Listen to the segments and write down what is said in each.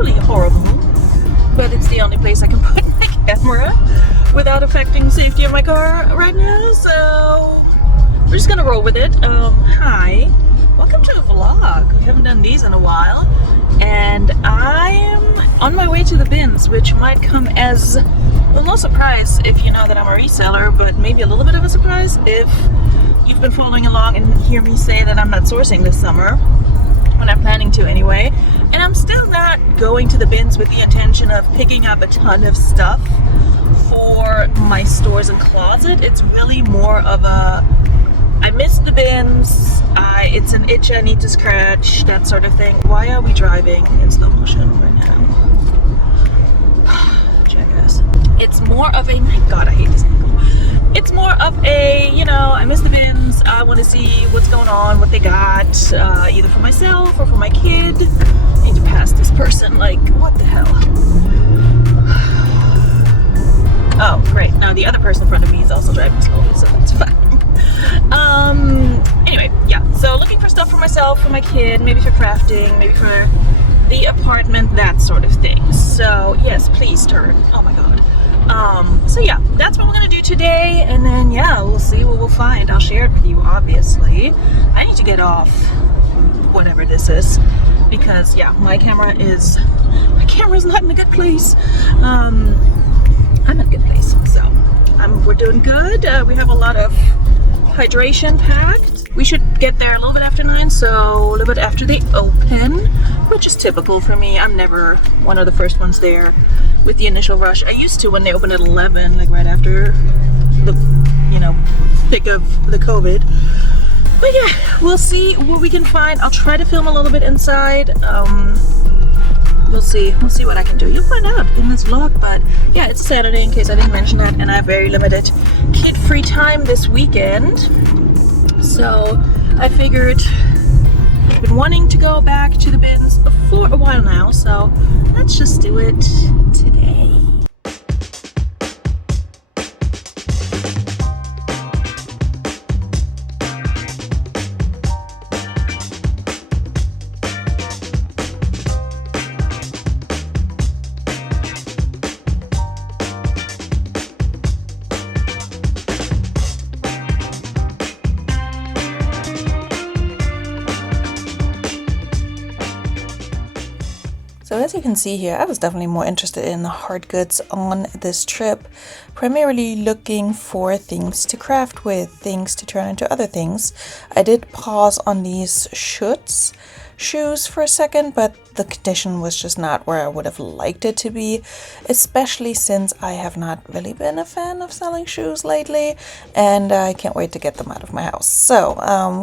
truly horrible, but it's the only place I can put my camera without affecting the safety of my car right now, so we're just gonna roll with it. Hi, welcome to a vlog. We haven't done these in a while, and I am on my way to the bins, which might come as, well, no surprise if you know that I'm a reseller, but maybe a little bit of a surprise if you've been following along and hear me say that I'm not sourcing this summer, when I'm planning to anyway. And I'm still not going to the bins with the intention of picking up a ton of stuff for my stores and closet. It's really more of a, I miss the bins, it's an itch I need to scratch, that sort of thing. Why are we driving in slow motion right now? Jackass. It's more of a, my god, I hate this angle. It's more of a, you know, I miss the bins, I want to see what's going on, what they got, either for myself or for my kid. I need to pass this person, like, what the hell? Oh, great. Now the other person in front of me is also driving slowly, so that's fine. Anyway, yeah, so looking for stuff for myself, for my kid, maybe for crafting, maybe for the apartment, that sort of thing. So, yes, please turn. Oh my god. So yeah, that's what we're gonna do today, and then yeah, we'll see what we'll find. I'll share it with you, obviously. I need to get off whatever this is, because yeah, my camera is not in a good place. I'm in a good place, so we're doing good. We have a lot of hydration packed. We should get there a little bit after 9, so a little bit after they open, which is typical for me. I'm never one of the first ones there with the initial rush. I used to when they open at 11, like right after the, you know, thick of the COVID. But yeah, we'll see what we can find. I'll try to film a little bit inside. We'll see what I can do. You'll find out in this vlog. But yeah, it's Saturday in case I didn't mention that, and I have very limited kid-free time this weekend. So I figured I've been wanting to go back to the bins for a while now, so let's just do it today. So as you can see here, I was definitely more interested in the hard goods on this trip, primarily looking for things to craft with, things to turn into other things. I did pause on these shoes for a second, but the condition was just not where I would have liked it to be, especially since I have not really been a fan of selling shoes lately, and I can't wait to get them out of my house. So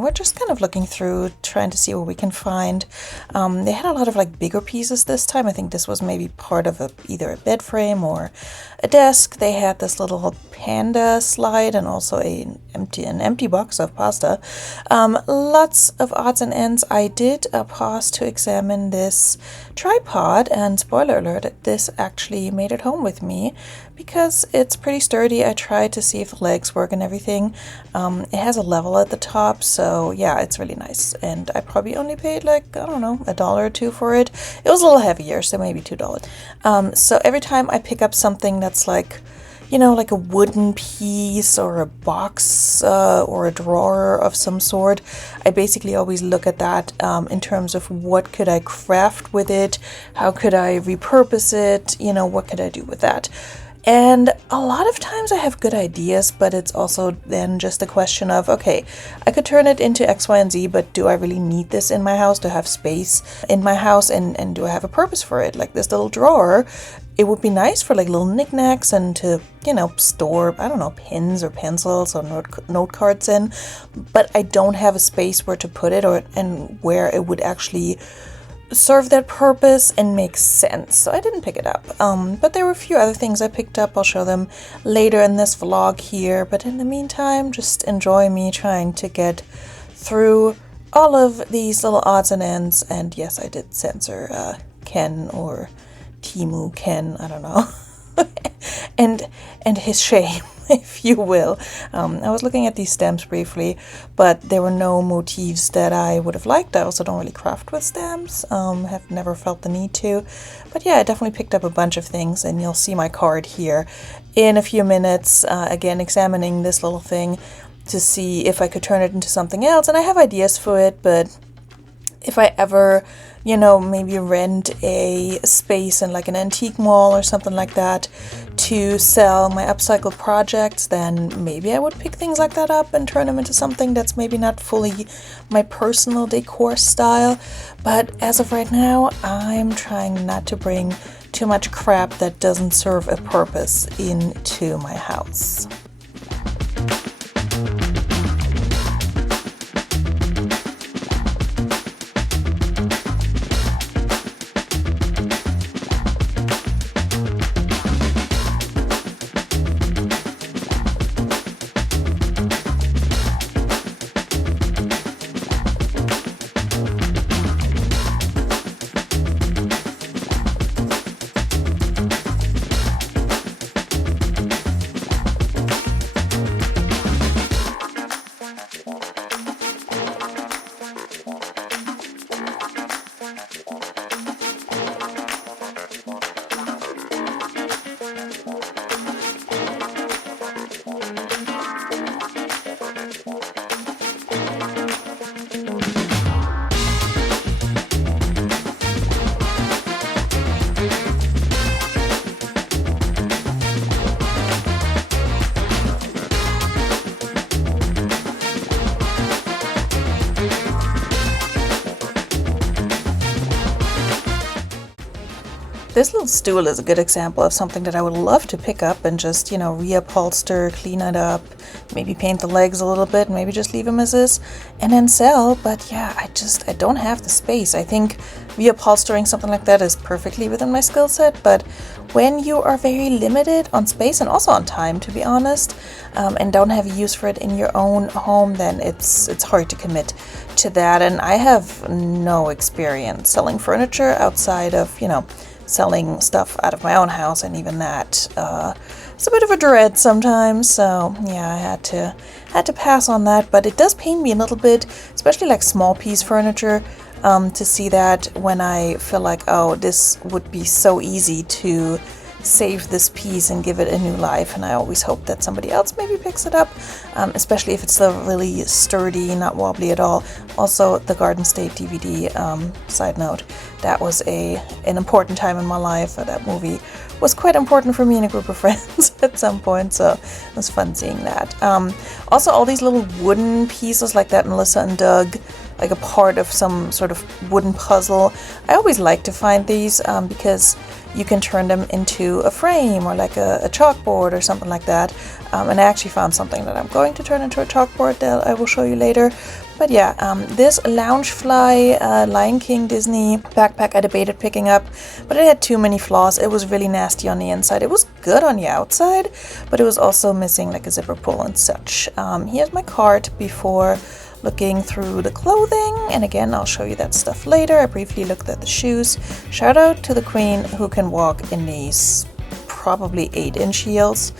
we're just kind of looking through, trying to see what we can find. They had a lot of like bigger pieces this time. I think this was maybe part of either a bed frame or a desk. They had this little panda slide and also an empty box of pasta. Lots of odds and ends. I did pause to examine this tripod, and spoiler alert, this actually made it home with me because it's pretty sturdy. I tried to see if the legs work and everything. It has a level at the top, so yeah, it's really nice. And I probably only paid like, I don't know, $1 or $2 for it. It was a little heavier, so maybe $2. So every time I pick up something that's like, you know, like a wooden piece or a box or a drawer of some sort, I basically always look at that in terms of what could I craft with it, how could I repurpose it, you know, what could I do with that. And a lot of times I have good ideas, but it's also then just a question of, okay, I could turn it into X, Y, and Z, but do I really need this in my house to have space in my house, and do I have a purpose for it? Like this little drawer, it would be nice for like little knickknacks and to, you know, store, I don't know, pens or pencils or note cards in, but I don't have a space where to put it and where it would actually serve that purpose and make sense. So I didn't pick it up. But there were a few other things I picked up. I'll show them later in this vlog here. But in the meantime, just enjoy me trying to get through all of these little odds and ends. And yes, I did censor Ken or Timu Ken, I don't know. and his shame. if you will. I was looking at these stamps briefly, but there were no motifs that I would have liked. I also don't really craft with stamps, have never felt the need to. But yeah, I definitely picked up a bunch of things, and you'll see my card here in a few minutes, again examining this little thing to see if I could turn it into something else. And I have ideas for it, but if I ever, you know, maybe rent a space in like an antique mall or something like that to sell my upcycled projects, then maybe I would pick things like that up and turn them into something that's maybe not fully my personal decor style. But as of right now, I'm trying not to bring too much crap that doesn't serve a purpose into my house. This little stool is a good example of something that I would love to pick up and just, you know, reupholster, clean it up, maybe paint the legs a little bit, maybe just leave them as is, and then sell. But yeah, I don't have the space. I think reupholstering something like that is perfectly within my skill set, but when you are very limited on space and also on time, to be honest, and don't have a use for it in your own home, then it's hard to commit to that. And I have no experience selling furniture outside of, you know, selling stuff out of my own house, and even that it's a bit of a dread sometimes. So yeah, I had to pass on that. But it does pain me a little bit, especially like small piece furniture, to see that when I feel like, oh, this would be so easy to save this piece and give it a new life, and I always hope that somebody else maybe picks it up, especially if it's still really sturdy, not wobbly at all. Also, the Garden State DVD, side note, that was an important time in my life. That movie was quite important for me and a group of friends at some point, so it was fun seeing that. Also, all these little wooden pieces like that Melissa and Doug, like a part of some sort of wooden puzzle. I always like to find these because you can turn them into a frame or like a chalkboard or something like that. And I actually found something that I'm going to turn into a chalkboard that I will show you later. But yeah, this Loungefly Lion King Disney backpack I debated picking up, but it had too many flaws. It was really nasty on the inside. It was good on the outside, but it was also missing like a zipper pull and such. Here's my cart before looking through the clothing, and again, I'll show you that stuff later. I briefly looked at the shoes. Shout out to the queen who can walk in these probably 8-inch heels.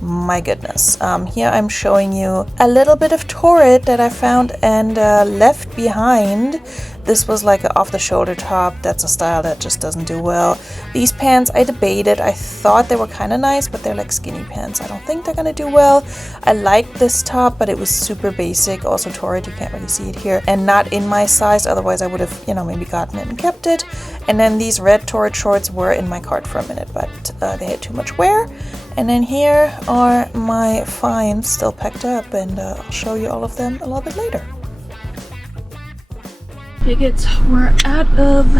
My goodness. Here I'm showing you a little bit of Torrid that I found and left behind. This was like an off-the-shoulder top. That's a style that just doesn't do well. These pants, I debated. I thought they were kind of nice, but they're like skinny pants. I don't think they're going to do well. I liked this top, but it was super basic. Also Torrid, you can't really see it here. And not in my size. Otherwise, I would have, you know, maybe gotten it and kept it. And then these red Torrid shorts were in my cart for a minute, but they had too much wear. And then here are my finds still packed up, and I'll show you all of them a little bit later. Bigots, we're out of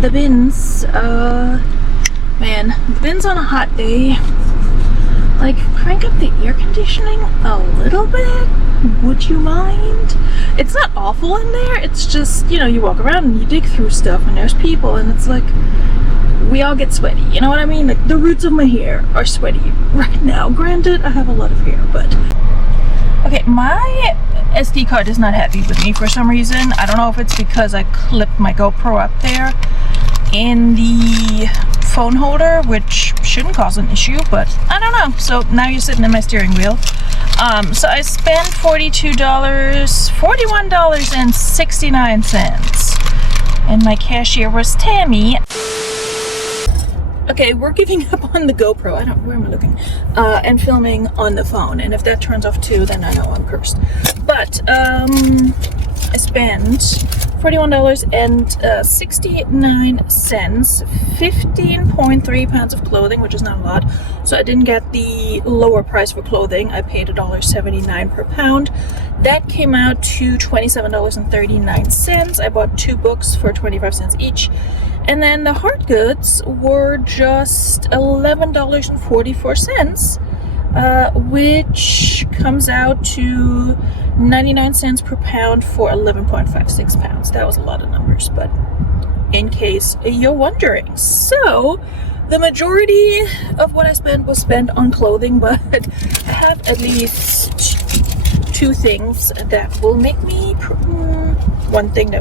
the bins. Man, the bins on a hot day. Like, crank up the air conditioning a little bit? Would you mind? It's not awful in there, it's just, you know, you walk around and you dig through stuff and there's people and it's like, we all get sweaty, you know what I mean? Like, the roots of my hair are sweaty right now. Granted, I have a lot of hair, but... Okay, my SD card is not happy with me for some reason. I don't know if it's because I clipped my GoPro up there in the phone holder, which shouldn't cause an issue, but I don't know. So now you're sitting in my steering wheel. So I spent $41.69, and my cashier was Tammy. Okay, we're giving up on the GoPro. Where am I looking? And filming on the phone. And if that turns off too, then I know I'm cursed. But I spent $41.69, 15.3 pounds of clothing, which is not a lot. So I didn't get the lower price for clothing. I paid $1.79 per pound. That came out to $27.39. I bought 2 books for 25 cents each. And then the hard goods were just $11.44, which comes out to 99 cents per pound for 11.56 pounds. That was a lot of numbers, but in case you're wondering. So the majority of what I spent was spent on clothing, but I have at least 2 things that will make me, one thing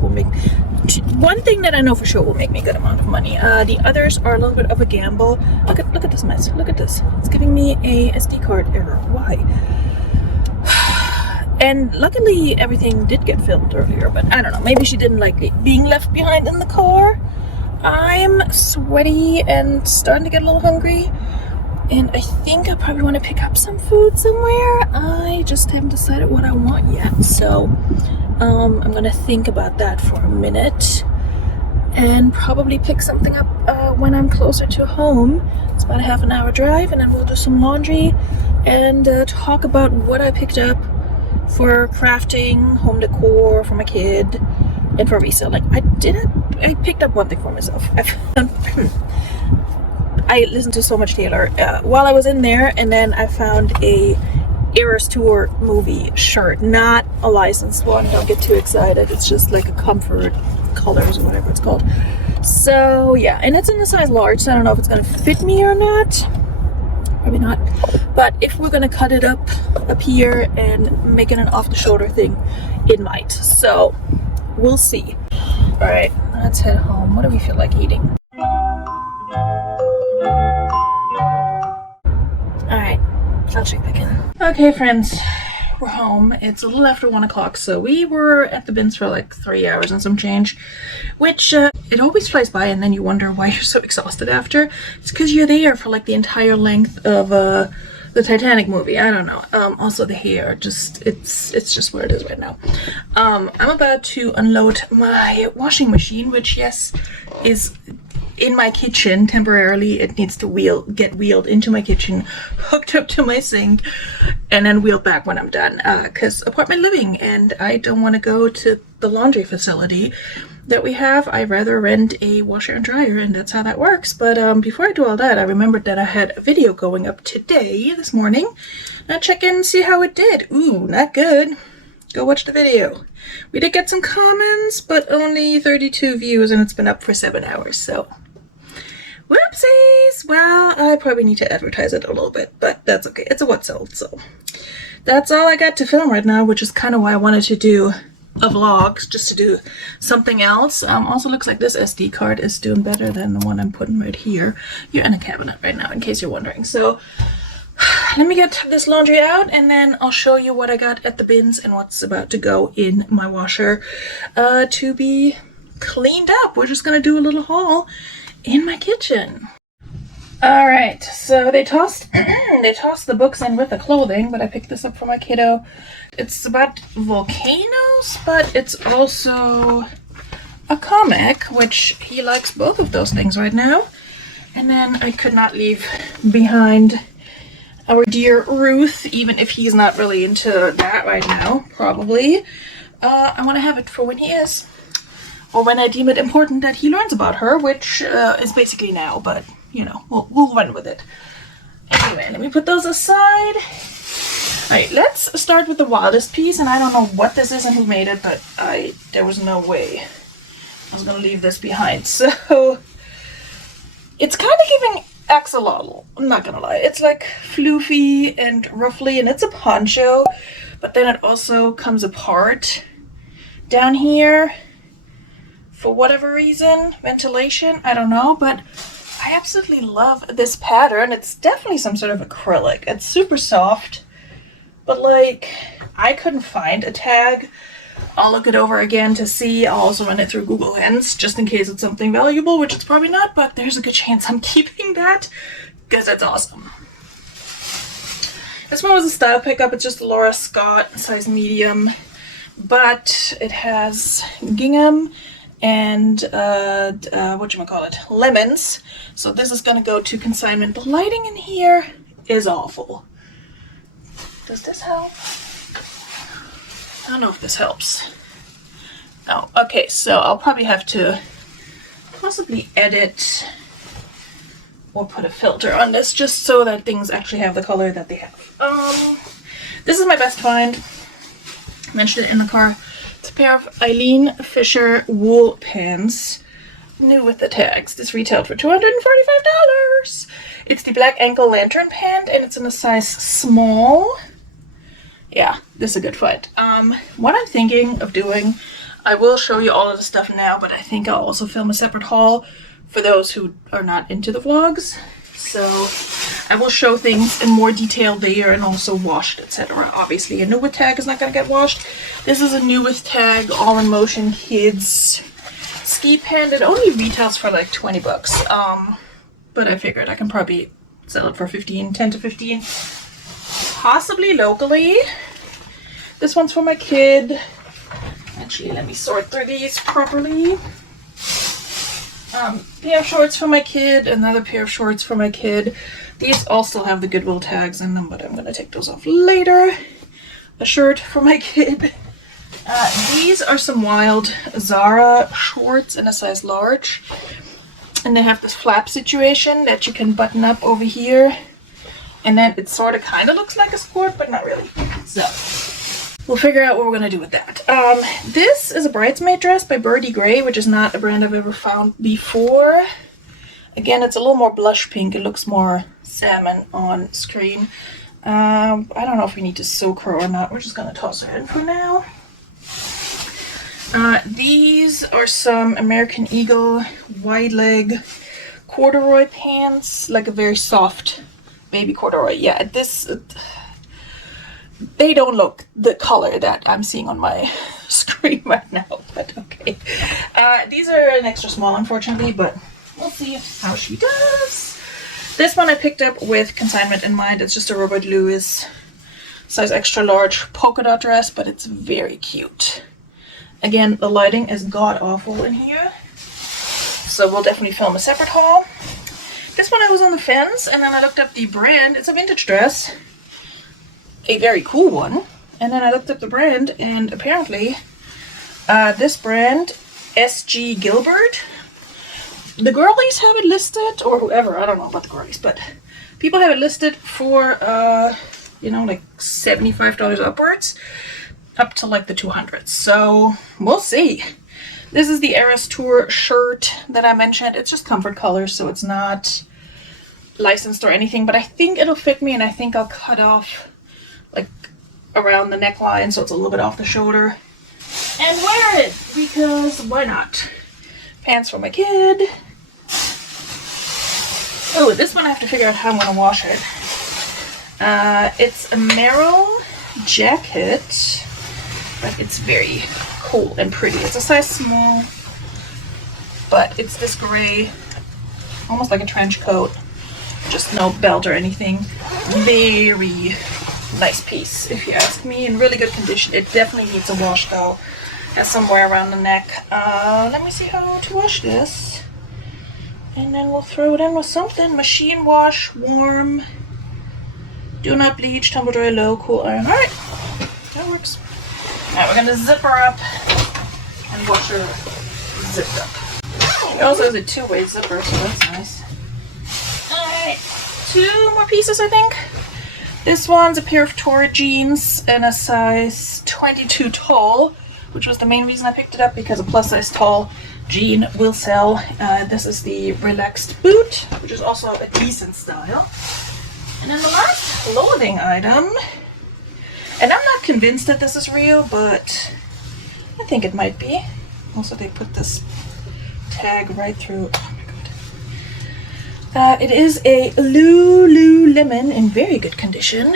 that I know for sure will make me a good amount of money. The others are a little bit of a gamble. Look at this mess. Look at this. It's giving me a SD card error. Why? And luckily everything did get filmed earlier, but I don't know. Maybe she didn't like it being left behind in the car. I'm sweaty and starting to get a little hungry. And I think I probably want to pick up some food somewhere. I just haven't decided what I want yet. So I'm going to think about that for a minute and probably pick something up when I'm closer to home. It's about a half an hour drive, and then we'll do some laundry and talk about what I picked up for crafting, home decor for my kid, and for resale. Like I picked up one thing for myself. I listened to so much Taylor while I was in there, and then I found a Eras Tour movie shirt, not a licensed one. Don't get too excited. It's just like a comfort colors or whatever it's called. So yeah, and it's in a size large, so I don't know if it's gonna fit me or not. Probably not. But if we're gonna cut it up here and make it an off-the-shoulder thing, it might. So we'll see. All right, let's head home. What do we feel like eating? I'll check back in. Okay, friends, we're home. It's a little after 1 o'clock, so we were at the bins for like 3 hours and some change, which it always flies by, and then you wonder why you're so exhausted after. It's because you're there for like the entire length of the Titanic movie. I don't know. Also the hair, just it's just where it is right now. I'm about to unload my washing machine, which yes is in my kitchen temporarily. It needs to get wheeled into my kitchen, hooked up to my sink, and then wheeled back when I'm done, because apartment living, and I don't want to go to the laundry facility that we have. I'd rather rent a washer and dryer, and that's how that works. But before I do all that, I remembered that I had a video going up this morning. Now check in and see how it did. Ooh, not good. Go watch the video. We did get some comments, but only 32 views, and it's been up for 7 hours, so whoopsies. Well, I probably need to advertise it a little bit, but that's okay. It's a what sold, so that's all I got to film right now, which is kind of why I wanted to do a vlog, just to do something else. Also looks like this SD card is doing better than the one I'm putting right here. You're in a cabinet right now, in case you're wondering. So let me get this laundry out, and then I'll show you what I got at the bins and what's about to go in my washer to be cleaned up. We're just gonna do a little haul in my kitchen. All right, so they tossed the books in with the clothing, but I picked this up for my kiddo. It's about volcanoes, but it's also a comic, which he likes both of those things right now. And then I could not leave behind our dear Ruth, even if he's not really into that right now, probably. I want to have it for when he is, or when I deem it important that he learns about her, which is basically now, but you know, we'll run with it. Anyway, let me put those aside. All right, let's start with the wildest piece, and I don't know what this is and who made it, but there was no way I was gonna leave this behind. So it's kind of giving axolotl, I'm not gonna lie. It's like floofy and ruffly, and it's a poncho, but then it also comes apart down here for whatever reason. Ventilation, I don't know, but I I absolutely love this pattern. It's definitely some sort of acrylic. It's super soft, but like I couldn't find a tag. I'll look it over again to see. I'll also run it through Google Lens just in case it's something valuable, which it's probably not, but there's a good chance I'm keeping that because it's awesome. This one was a style pickup. It's just a Laura Scott size medium, but it has gingham and lemons. So this is gonna go to consignment. The lighting in here is awful. Does this help? I don't know if this helps. Oh, okay, so I'll probably have to possibly edit or put a filter on this just so that things actually have the color that they have. This is my best find. I mentioned it in the car. It's a pair of Eileen Fisher wool pants, new with the tags. This retailed for $245. It's the black ankle lantern pant, and it's in a size small. Yeah, this is a good find. What I'm thinking of doing, I will show you all of the stuff now, but I think I'll also film a separate haul for those who are not into the vlogs. So I will show things in more detail there, and also washed, etc. Obviously, a new with tag is not going to get washed. This is a new with tag All in Motion Kids ski pant. It only retails for like 20 bucks. But I figured I can probably sell it for 10 to 15. Possibly locally. This one's for my kid. Actually, let me sort through these properly. Pair of shorts for my kid, another pair of shorts for my kid. These all still have the Goodwill tags in them, but I'm gonna take those off later. A shirt for my kid. These are some wild Zara shorts in a size large. And they have this flap situation that you can button up over here. And then it sort of kind of looks like a skirt, but not really. So we'll figure out what we're going to do with that. This is a bridesmaid dress by Birdie Gray, which is not a brand I've ever found before. Again, it's a little more blush pink. It looks more salmon on screen. I don't know if we need to soak her or not. We're just going to toss her in for now. These are some American Eagle wide leg corduroy pants, like a very soft baby corduroy. Yeah, they don't look the color that I'm seeing on my screen right now, but okay. These are an extra small, unfortunately, but we'll see how she does. This one I picked up with consignment in mind. It's just a Robert Louis size extra large polka dot dress, but it's very cute. Again, the lighting is god-awful in here, so we'll definitely film a separate haul. This one I was on the fence, and then I looked up the brand. It's a vintage dress, a very cool one. And then I looked up the brand, and apparently this brand, S.G. Gilbert, the girlies have it listed, or whoever, I don't know about the girlies, but people have it listed for, like $75 upwards, up to like the 200s. So we'll see. This is the Eras Tour shirt that I mentioned. It's just comfort colors, so it's not licensed or anything, but I think it'll fit me, and I think I'll cut off like around the neckline so it's a little bit off the shoulder and wear it, because why not? Pants for my kid. Oh, this one I have to figure out how I'm going to wash it. It's a Merrill jacket, but it's very cool and pretty. It's a size small, but it's this gray, almost like a trench coat, just no belt or anything. Very nice piece, if you ask me, in really good condition. It definitely needs a wash though. Has some wear around the neck. Let me see how to wash this, and then we'll throw it in with something. Machine wash, warm, do not bleach, tumble dry, low, cool iron. All right, that works. Alright, we're gonna zip her up and wash her zipped up. It also has a two-way zipper, so that's nice. Alright, two more pieces, I think. This one's a pair of Torrid jeans in a size 22 tall, which was the main reason I picked it up, because a plus-size tall jean will sell. This is the relaxed boot, which is also a decent style. And then the last clothing item, and I'm not convinced that this is real, but I think it might be. Also, they put this tag right through. Oh my It is a Lululemon in very good condition.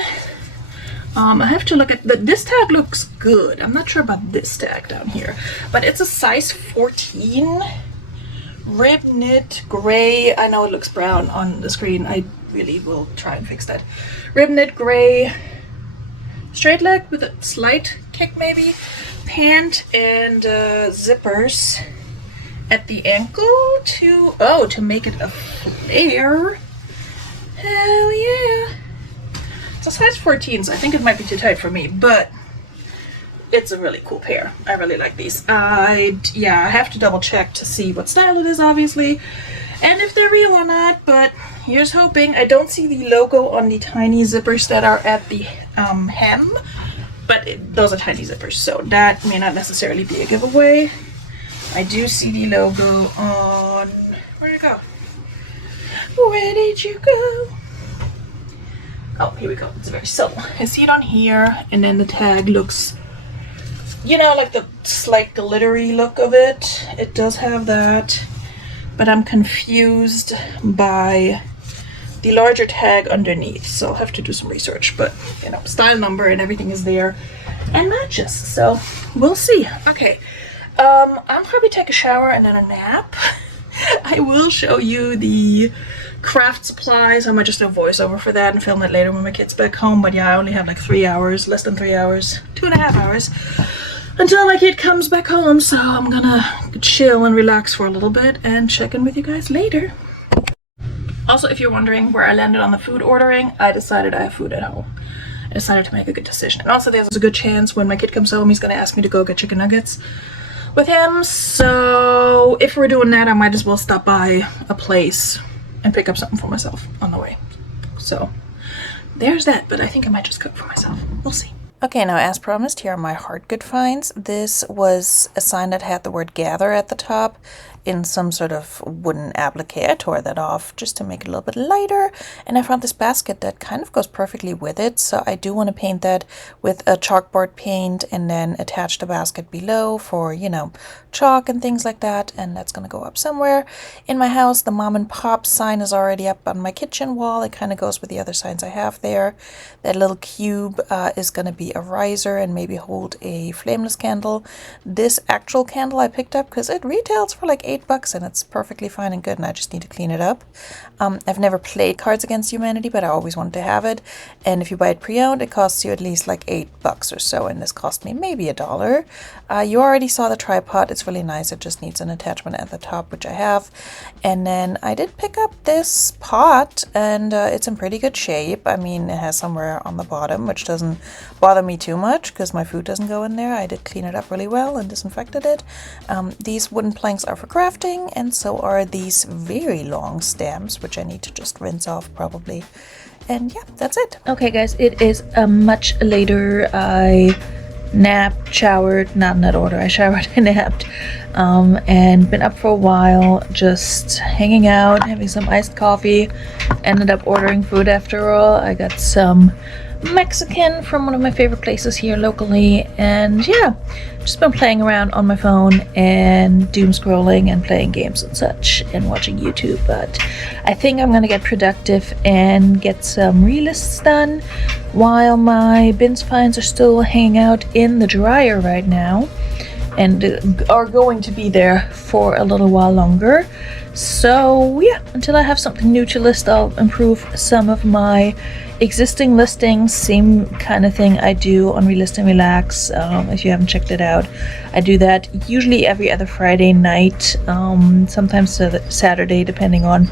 I have to look at this tag looks good. I'm not sure about this tag down here, but it's a size 14 rib knit gray. I know it looks brown on the screen. I really will try and fix that. Rib knit gray straight leg with a slight kick maybe, pant and zippers at the ankle to make it a flare. Hell yeah. It's a size 14, so I think it might be too tight for me, but it's a really cool pair. I really like these. I have to double check to see what style it is, obviously, and if they're real or not, but here's hoping. I don't see the logo on the tiny zippers that are at the hem, but those are tiny zippers, so that may not necessarily be a giveaway. I do see the logo on... Where'd it go? Where did you go? Oh, here we go. It's very subtle. I see it on here, and then the tag looks, you know, like the slight glittery look of it. It does have that, but I'm confused by the larger tag underneath, so I'll have to do some research. But, you know, style number and everything is there and matches, so we'll see. Okay, I'll probably take a shower and then a nap. I will show you the craft supplies. I might just do a voiceover for that and film it later when my kid's back home. But yeah, I only have like 3 hours, less than 3 hours, 2.5 hours until my kid comes back home. So I'm gonna chill and relax for a little bit and check in with you guys later. Also, if you're wondering where I landed on the food ordering, I decided I have food at home. I decided to make a good decision. And also there's a good chance when my kid comes home, he's gonna ask me to go get chicken nuggets with him. So if we're doing that, I might as well stop by a place and pick up something for myself on the way. So there's that, but I think I might just cook for myself. We'll see. Okay, now as promised, here are my hard good finds. This was a sign that had the word gather at the top in some sort of wooden applique. I tore that off just to make it a little bit lighter, and I found this basket that kind of goes perfectly with it, so I do want to paint that with a chalkboard paint and then attach the basket below for, you know, chalk and things like that, and that's going to go up somewhere in my house. The mom and pop sign is already up on my kitchen wall. It kind of goes with the other signs I have there. That little cube is going to be a riser and maybe hold a flameless candle. This actual candle I picked up because it retails for like $8 and it's perfectly fine and good, and I just need to clean it up. I've never played Cards Against Humanity, but I always wanted to have it, and if you buy it pre-owned, it costs you at least like $8 or so, and this cost me maybe $1. You already saw the tripod. It's really nice. It just needs an attachment at the top, which I have. And then I did pick up this pot, and it's in pretty good shape. I mean, it has somewhere on the bottom, which doesn't bother me too much because my food doesn't go in there. I did clean it up really well and disinfected it. These wooden planks are for crafting, and so are these very long stamps, which I need to just rinse off probably. And yeah, that's it. Okay guys, it is much later. I napped, showered, not in that order. I showered and napped, and been up for a while, just hanging out, having some iced coffee. Ended up ordering food after all. I got some Mexican from one of my favorite places here locally, and yeah, just been playing around on my phone and doom scrolling and playing games and such and watching YouTube. But I think I'm gonna get productive and get some relists done while my bins finds are still hanging out in the dryer right now and are going to be there for a little while longer. So yeah, until I have something new to list, I'll improve some of my existing listings. Same kind of thing I do on Relist and Relax. If you haven't checked it out, I do that usually every other Friday night, sometimes Saturday, depending on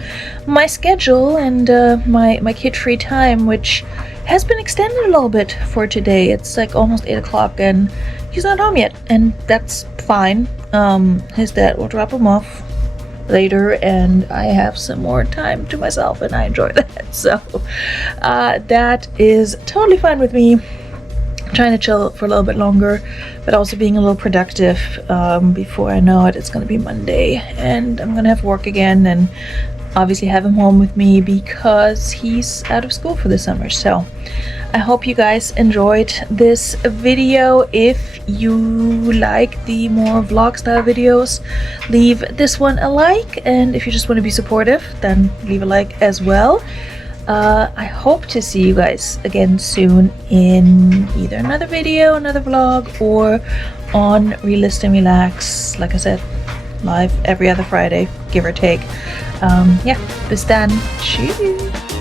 my schedule and my kid free time, which has been extended a little bit for today. It's like almost 8 o'clock and he's not home yet, and that's fine. His dad will drop him off later and I have some more time to myself, and I enjoy that. So that is totally fine with me. trying to chill for a little bit longer, but also being a little productive. Before I know it, it's gonna be Monday and I'm gonna have to work again, and obviously have him home with me because he's out of school for the summer. So I hope you guys enjoyed this video. If you like the more vlog style videos, leave this one a like, and if you just want to be supportive, then leave a like as well. I hope to see you guys again soon in either another video, another vlog, or on Realist and Relax. Like I said, live every other Friday, give or take. Ja, bis dann. Tschüss.